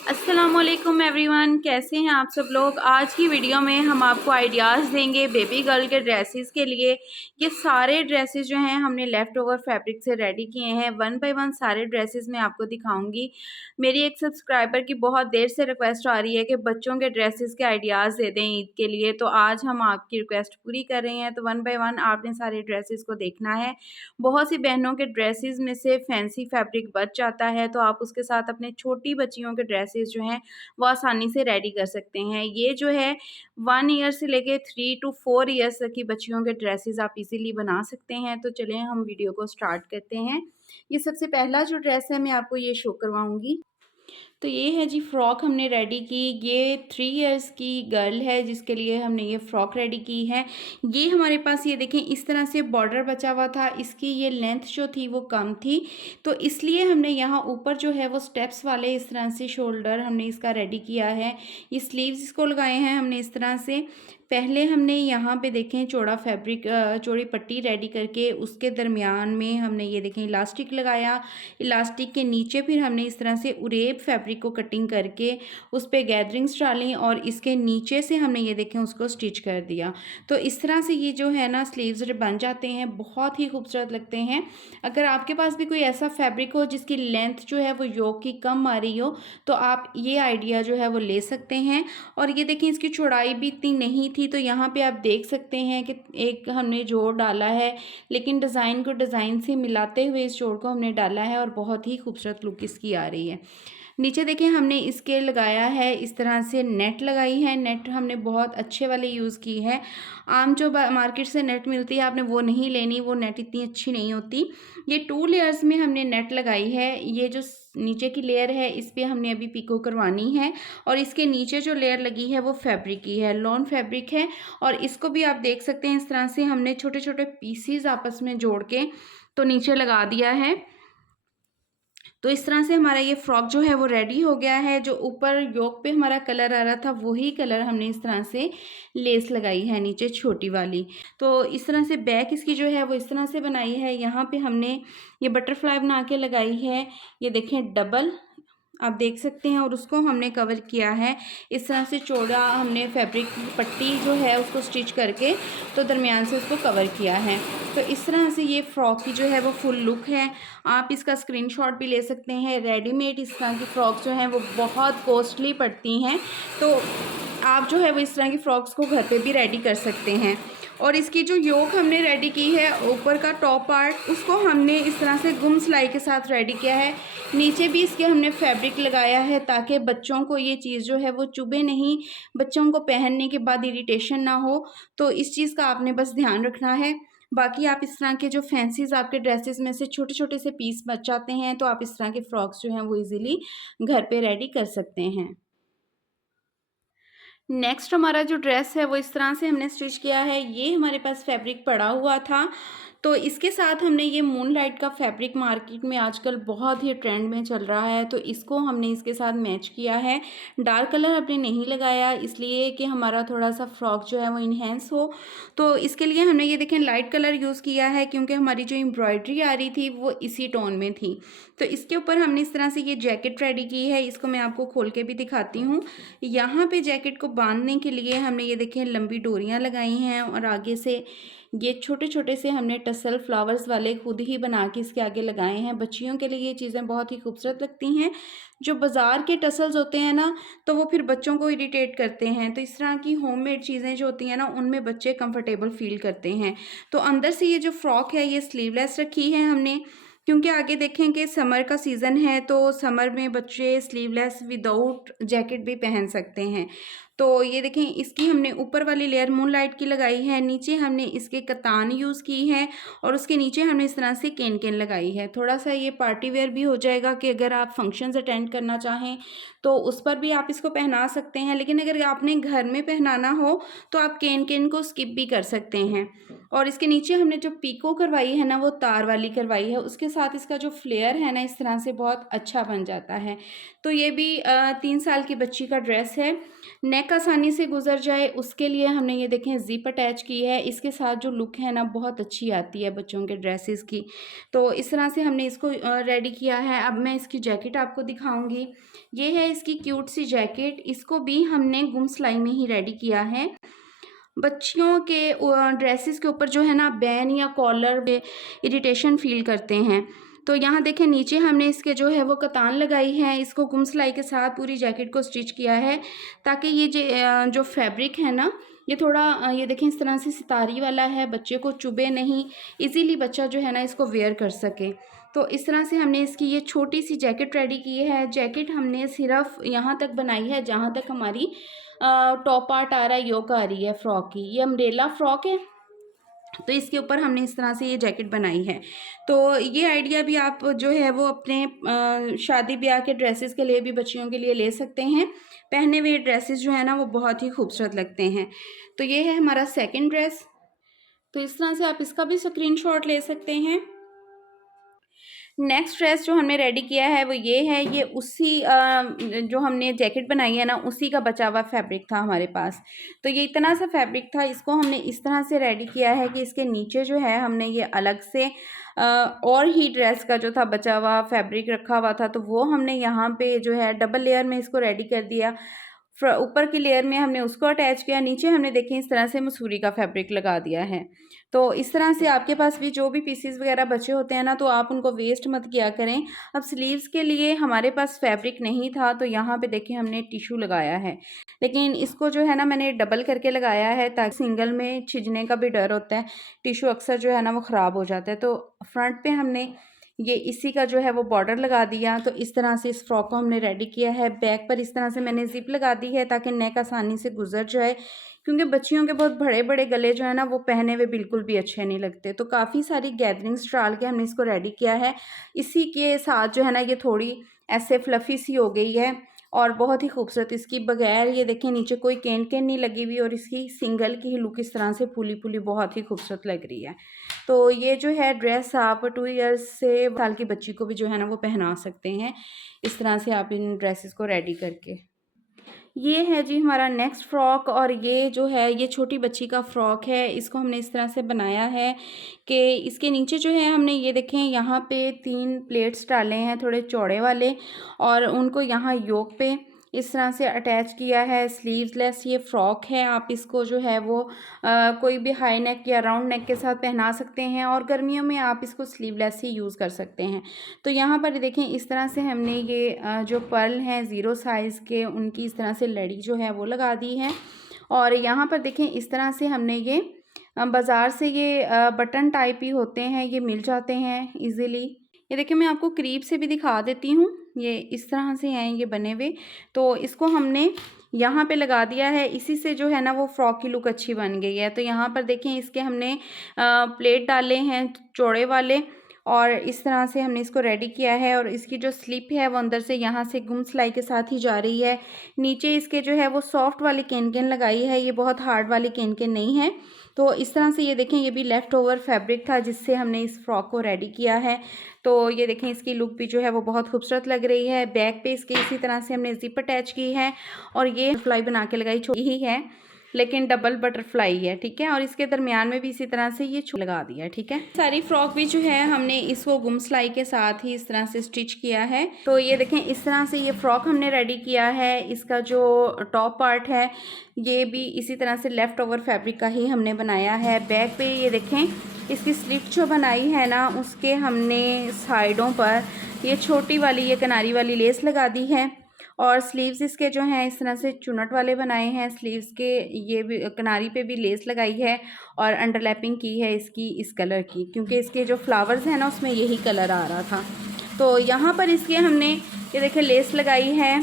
अस्सलामुअलैकुम एवरीवन, कैसे हैं आप सब लोग। आज की वीडियो में हम आपको आइडियाज़ देंगे बेबी गर्ल के ड्रेसेस के लिए। ये सारे ड्रेसेस जो हैं हमने लेफ़्ट ओवर फैब्रिक से रेडी किए हैं। वन बाय वन सारे ड्रेसेस मैं आपको दिखाऊंगी। मेरी एक सब्सक्राइबर की बहुत देर से रिक्वेस्ट आ रही है कि बच्चों के ड्रेसेस के आइडियाज़ दे दें ईद के लिए, तो आज हम आपकी रिक्वेस्ट पूरी कर रहे हैं। तो वन बाय वन आपने सारे ड्रेसेस को देखना है। बहुत सी बहनों के ड्रेसेस में से फैंसी फैब्रिक बच जाता है, तो आप उसके साथ अपने छोटी बच्चियों के ड्रेसेस जो हैं वो आसानी से रेडी कर सकते हैं। ये जो है 1 ईयर से लेके 3 टू 4 ईयर्स तक की बच्चियों के ड्रेसेस आप इजीली बना सकते हैं। तो चलें हम वीडियो को स्टार्ट करते हैं। ये सबसे पहला जो ड्रेस है मैं आपको ये शो करवाऊंगी। तो ये है जी फ़्रॉक हमने रेडी की। ये 3 इयर्स की गर्ल है जिसके लिए हमने ये फ़्रॉक रेडी की है। ये हमारे पास ये देखें इस तरह से बॉर्डर बचा हुआ था। इसकी ये लेंथ जो थी वो कम थी, तो इसलिए हमने यहाँ ऊपर जो है वो स्टेप्स वाले इस तरह से शोल्डर हमने इसका रेडी किया है। ये स्लीव्स इसको लगाए हैं हमने इस तरह से। पहले हमने यहाँ पे देखें चौड़ा फैब्रिक चौड़ी पट्टी रेडी करके उसके दरमियान में हमने ये देखें इलास्टिक लगाया। इलास्टिक के नीचे फिर हमने इस तरह से उरेब फैब्रिक को कटिंग करके उस पर गैदरिंग्स डालें और इसके नीचे से हमने ये देखें उसको स्टिच कर दिया। तो इस तरह से ये जो है ना स्लीव्स बन जाते हैं, बहुत ही खूबसूरत लगते हैं। अगर आपके पास भी कोई ऐसा फैब्रिक हो जिसकी लेंथ जो है वो योक की कम आ रही हो, तो आप ये आइडिया जो है वो ले सकते हैं। और ये देखें इसकी चौड़ाई भी इतनी नहीं थी, तो यहाँ पे आप देख सकते हैं कि एक हमने जोड़ डाला है, लेकिन डिज़ाइन को डिज़ाइन से मिलाते हुए इस जोड़ को हमने डाला है और बहुत ही खूबसूरत लुक इसकी आ रही है। नीचे देखें हमने इसके लगाया है इस तरह से नेट लगाई है। नेट हमने बहुत अच्छे वाले यूज़ की है। आम जो मार्केट से नेट मिलती है आपने वो नहीं लेनी, वो नेट इतनी अच्छी नहीं होती। ये 2 लेयर्स में हमने नेट लगाई है। ये जो नीचे की लेयर है इस पर हमने अभी पिको करवानी है, और इसके नीचे जो लेयर लगी है वो फैब्रिक की है, लॉन फैब्रिक है। और इसको भी आप देख सकते हैं इस तरह से हमने छोटे छोटे पीसीज आपस में जोड़ के तो नीचे लगा दिया है। तो इस तरह से हमारा ये फ्रॉक जो है वो रेडी हो गया है। जो ऊपर योक पे हमारा कलर आ रहा था वही कलर हमने इस तरह से लेस लगाई है नीचे छोटी वाली। तो इस तरह से बैक इसकी जो है वो इस तरह से बनाई है। यहाँ पे हमने ये बटरफ्लाई बना के लगाई है। ये देखें डबल आप देख सकते हैं, और उसको हमने कवर किया है इस तरह से चौड़ा हमने फैब्रिक पट्टी जो है उसको स्टिच करके तो दरमियान से उसको कवर किया है। तो इस तरह से ये फ्रॉक की जो है वो फुल लुक है। आप इसका स्क्रीनशॉट भी ले सकते हैं। रेडीमेड इस तरह की फ़्रॉक जो हैं वो बहुत कॉस्टली पड़ती हैं, तो आप जो है वो इस तरह की फ़्रॉक्स को घर पे भी रेडी कर सकते हैं। और इसकी जो योक हमने रेडी की है ऊपर का टॉप पार्ट उसको हमने इस तरह से गुम सिलाई के साथ रेडी किया है। नीचे भी इसके हमने फैब्रिक लगाया है ताकि बच्चों को ये चीज़ जो है वो चुभे नहीं, बच्चों को पहनने के बाद इरिटेशन ना हो। तो इस चीज़ का आपने बस ध्यान रखना है। बाकी आप इस तरह के जो फैंसीज आपके ड्रेसेस में से छोटे छोटे से पीस बच जाते हैं, तो आप इस तरह के फ्रॉक्स जो हैं वो इजीली घर पे रेडी कर सकते हैं। नेक्स्ट हमारा जो ड्रेस है वो इस तरह से हमने स्टिच किया है। ये हमारे पास फैब्रिक पड़ा हुआ था, तो इसके साथ हमने ये मून लाइट का फैब्रिक मार्केट में आजकल बहुत ही ट्रेंड में चल रहा है, तो इसको हमने इसके साथ मैच किया है। डार्क कलर हमने नहीं लगाया इसलिए कि हमारा थोड़ा सा फ्रॉक जो है वो इन्हेंस हो। तो इसके लिए हमने ये देखें लाइट कलर यूज़ किया है, क्योंकि हमारी जो एम्ब्रॉयडरी आ रही थी वो इसी टोन में थी। तो इसके ऊपर हमने इस तरह से ये जैकेट रेडी की है। इसको मैं आपको खोल के भी दिखाती हूँ। यहाँ पे जैकेट को बांधने के लिए हमने ये देखें लंबी डोरियाँ लगाई हैं, और आगे से ये छोटे छोटे से हमने टसल फ्लावर्स वाले खुद ही बना के इसके आगे लगाए हैं। बच्चियों के लिए ये चीज़ें बहुत ही खूबसूरत लगती हैं। जो बाज़ार के टसल्स होते हैं ना, तो वो फिर बच्चों को इरिटेट करते हैं। तो इस तरह की होममेड चीज़ें जो होती हैं ना उनमें बच्चे कंफर्टेबल फील करते हैं। तो अंदर से ये जो फ्रॉक है ये स्लीवलेस रखी है हमने, क्योंकि आगे देखें कि समर का सीज़न है, तो समर में बच्चे स्लीवलेस विदाउट जैकेट भी पहन सकते हैं। तो ये देखें इसकी हमने ऊपर वाली लेयर मून लाइट की लगाई है, नीचे हमने इसके कतान यूज़ की है, और उसके नीचे हमने इस तरह से केन केन लगाई है। थोड़ा सा ये पार्टी वेयर भी हो जाएगा कि अगर आप फंक्शंस अटेंड करना चाहें तो उस पर भी आप इसको पहना सकते हैं, लेकिन अगर आपने घर में पहनाना हो तो आप केन केन को स्किप भी कर सकते हैं। और इसके नीचे हमने जो पीको करवाई है ना वो तार वाली करवाई है, उसके साथ इसका जो फ्लेयर है ना इस तरह से बहुत अच्छा बन जाता है। तो ये भी 3 साल की बच्ची का ड्रेस है। नेक आसानी से गुजर जाए उसके लिए हमने ये देखें ज़िप अटैच की है। इसके साथ जो लुक है ना बहुत अच्छी आती है बच्चों के ड्रेसेस की। तो इस तरह से हमने इसको रेडी किया है। अब मैं इसकी जैकेट आपको दिखाऊंगी। ये है इसकी क्यूट सी जैकेट। इसको भी हमने गुम सिलाई में ही रेडी किया है। बच्चियों के ड्रेसेस के ऊपर जो है ना बैन या कॉलर पे इरिटेशन फील करते हैं। तो यहाँ देखें नीचे हमने इसके जो है वो कतान लगाई है। इसको गुम सिलाई के साथ पूरी जैकेट को स्टिच किया है ताकि ये जो फैब्रिक है ना ये थोड़ा ये देखें इस तरह से सितारी वाला है, बच्चे को चुभे नहीं, इजीली बच्चा जो है ना इसको वेयर कर सके। तो इस तरह से हमने इसकी ये छोटी सी जैकेट रेडी की है। जैकेट हमने सिर्फ यहाँ तक बनाई है जहाँ तक हमारी टॉप पार्ट आ रहा है, योक आ रही है फ्रॉक की। ये अम्ब्रेला फ्रॉक है तो इसके ऊपर हमने इस तरह से ये जैकेट बनाई है। तो ये आइडिया भी आप जो है वो अपने शादी ब्याह के ड्रेसेस के लिए भी बच्चियों के लिए ले सकते हैं। पहने हुए ड्रेसेस जो है ना वो बहुत ही खूबसूरत लगते हैं। तो ये है हमारा सेकंड ड्रेस। तो इस तरह से आप इसका भी स्क्रीनशॉट ले सकते हैं। नेक्स्ट ड्रेस जो हमने रेडी किया है वो ये है। ये उसी जो हमने जैकेट बनाई है ना उसी का बचा हुआ फैब्रिक था हमारे पास। तो ये इतना सा फैब्रिक था, इसको हमने इस तरह से रेडी किया है कि इसके नीचे जो है हमने ये अलग से और ही ड्रेस का जो था बचा हुआ फैब्रिक रखा हुआ था तो वो हमने यहाँ पे जो है डबल लेयर में इसको रेडी कर दिया। ऊपर की लेयर में हमने उसको अटैच किया, नीचे हमने देखें इस तरह से मसूरी का फैब्रिक लगा दिया है। तो इस तरह से आपके पास भी जो भी पीसीस वगैरह बचे होते हैं ना तो आप उनको वेस्ट मत किया करें। अब स्लीव्स के लिए हमारे पास फैब्रिक नहीं था तो यहाँ पे देखें हमने टिश्यू लगाया है, लेकिन इसको जो है ना मैंने डबल करके लगाया है ताकि सिंगल में छिजने का भी डर होता है, टिश्यू अक्सर जो है ना वो ख़राब हो जाता है। तो फ्रंट पे हमने ये इसी का जो है वो बॉर्डर लगा दिया। तो इस तरह से इस फ्रॉक को हमने रेडी किया है। बैक पर इस तरह से मैंने जिप लगा दी है ताकि नेक आसानी से गुजर जाए, क्योंकि बच्चियों के बहुत बड़े बड़े गले जो है ना वो पहने हुए बिल्कुल भी अच्छे नहीं लगते। तो काफ़ी सारी गैदरिंग्स डाल के हमने इसको रेडी किया है। इसी के साथ जो है ना ये थोड़ी ऐसे फ्लफ़ी सी हो गई है और बहुत ही खूबसूरत। इसकी बगैर ये देखें नीचे कोई केन केन नहीं लगी हुई और इसकी सिंगल की ही लुक इस तरह से फूली फूली बहुत ही खूबसूरत लग रही है। तो ये जो है ड्रेस आप 2 ईयर्स से साल की बच्ची को भी जो है ना वो पहना सकते हैं इस तरह से आप इन ड्रेसेस को रेडी करके। ये है जी हमारा नेक्स्ट फ्रॉक और ये जो है ये छोटी बच्ची का फ्रॉक है। इसको हमने इस तरह से बनाया है कि इसके नीचे जो है हमने ये देखें यहाँ पे 3 प्लेट्स डाले हैं थोड़े चौड़े वाले और उनको यहाँ योक पे इस तरह से अटैच किया है। स्लीवलेस ये फ़्रॉक है, आप इसको जो है वो कोई भी हाई नेक या राउंड नेक के साथ पहना सकते हैं और गर्मियों में आप इसको स्लीवलेस ही यूज़ कर सकते हैं। तो यहाँ पर देखें इस तरह से हमने ये जो पर्ल हैं 0 साइज़ के उनकी इस तरह से लड़ी जो है वो लगा दी है। और यहाँ पर देखें इस तरह से हमने ये बाज़ार से ये बटन टाइप ही होते हैं, ये मिल जाते हैं ईज़िली। ये देखिए मैं आपको करीब से भी दिखा देती हूँ। ये इस तरह से हैं ये बने हुए। तो इसको हमने यहाँ पे लगा दिया है, इसी से जो है ना वो फ्रॉक की लुक अच्छी बन गई है। तो यहाँ पर देखें इसके हमने प्लेट डाले हैं चौड़े वाले और इस तरह से हमने इसको रेडी किया है। और इसकी जो स्लिप है वो अंदर से यहाँ से गुम सिलाई के साथ ही जा रही है। नीचे इसके जो है वो सॉफ्ट वाली केन केन लगाई है, ये बहुत हार्ड वाली केन केन नहीं है। तो इस तरह से ये देखें ये भी लेफ़्ट ओवर फैब्रिक था जिससे हमने इस फ्रॉक को रेडी किया है। तो ये देखें इसकी लुक भी जो है वो बहुत खूबसूरत लग रही है। बैक पे इसके इसी तरह से हमने जिप अटैच की है और ये फ्लाई बना के लगाई, छोटी ही है लेकिन डबल बटरफ्लाई है, ठीक है। और इसके दरमियान में भी इसी तरह से ये लगा दिया, ठीक है। सारी फ्रॉक भी जो है हमने इसको गुम सिलाई के साथ ही इस तरह से स्टिच किया है। तो ये देखें इस तरह से ये फ्रॉक हमने रेडी किया है। इसका जो टॉप पार्ट है ये भी इसी तरह से लेफ़्ट ओवर फैब्रिक का ही हमने बनाया है। बैक पे ये देखें इसकी स्लिप जो बनाई है ना उसके हमने साइडों पर ये छोटी वाली ये किनारी वाली लेस लगा दी है और स्लीव्स इसके जो हैं इस तरह से चुनट वाले बनाए हैं। स्लीव्स के ये भी किनारी पे भी लेस लगाई है और अंडरलैपिंग की है इसकी इस कलर की, क्योंकि इसके जो फ्लावर्स हैं ना उसमें यही कलर आ रहा था। तो यहाँ पर इसके हमने ये देखें लेस लगाई है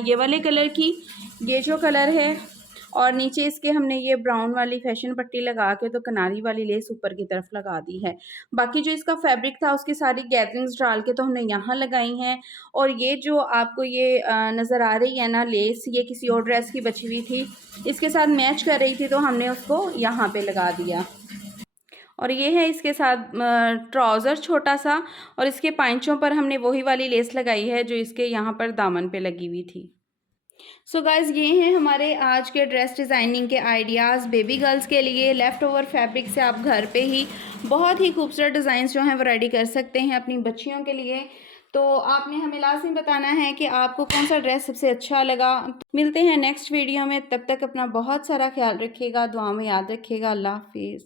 ये वाले कलर की, ये जो कलर है, और नीचे इसके हमने ये ब्राउन वाली फैशन पट्टी लगा के तो किनारी वाली लेस ऊपर की तरफ लगा दी है। बाकी जो इसका फैब्रिक था उसकी सारी गैदरिंग्स डाल के तो हमने यहाँ लगाई हैं। और ये जो आपको ये नज़र आ रही है ना लेस, ये किसी और ड्रेस की बची हुई थी, इसके साथ मैच कर रही थी तो हमने उसको यहाँ पे लगा दिया। और ये है इसके साथ ट्राउज़र छोटा सा और इसके पाइंचों पर हमने वही वाली लेस लगाई है जो इसके यहाँ पर दामन पे लगी हुई थी। सो गाइज़ ये हैं हमारे आज के ड्रेस डिज़ाइनिंग के आइडियाज़ बेबी गर्ल्स के लिए। लेफ़्ट ओवर फैब्रिक से आप घर पे ही बहुत ही खूबसूरत डिज़ाइंस जो हैं वो रेडी कर सकते हैं अपनी बच्चियों के लिए। तो आपने हमें लाज़मी बताना है कि आपको कौन सा ड्रेस सबसे अच्छा लगा। मिलते हैं नेक्स्ट वीडियो में, तब तक अपना बहुत सारा ख्याल रखिएगा, दुआ में याद रखिएगा। अल्लाह हाफ़िज़।